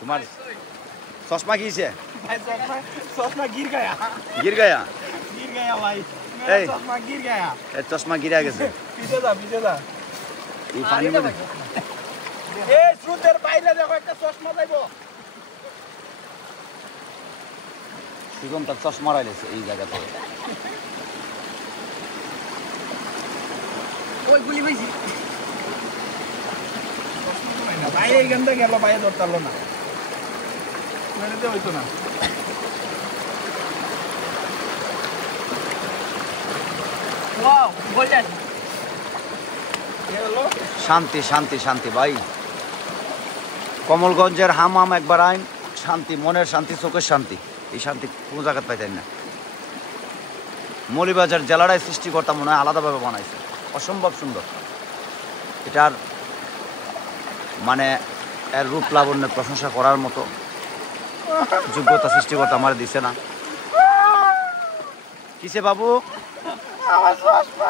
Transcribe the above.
तुम्हार चश्मा किसे भाई चश्मा गिर गया गिर गया भाई मेरा चश्मा गिर गया चश्मा गिरा कैसे पीछे जा ये पानी में ए सुंदर বাইরে দেখো একটা চশমা যাইবো সুগম তার চশমা রাইলেছে এই জায়গাতে ওই গুলি ভাইছি ভাই এই গন্ধ গেল ভাই ধরতালো না মেরেতে হইতো না ওয়াও গোল্ডেন শান্তি শান্তি শান্তি ভাই কমলগঞ্জের হামাম একবার আইন শান্তি মনের শান্তি চোখের শান্তি এই শান্তি কোনো জায়গায় পাইতেন না মৌলভীবাজার জেলাটাই সৃষ্টিকর্তা মনে হয় আলাদাভাবে বানাইছে অসম্ভব সুন্দর এটার মানে এর রূপ লাবণ্যের প্রশংসা করার মতো যোগ্যতা সৃষ্টিকর্তা আমার দিছে না কিসে বাবু আমার চশমা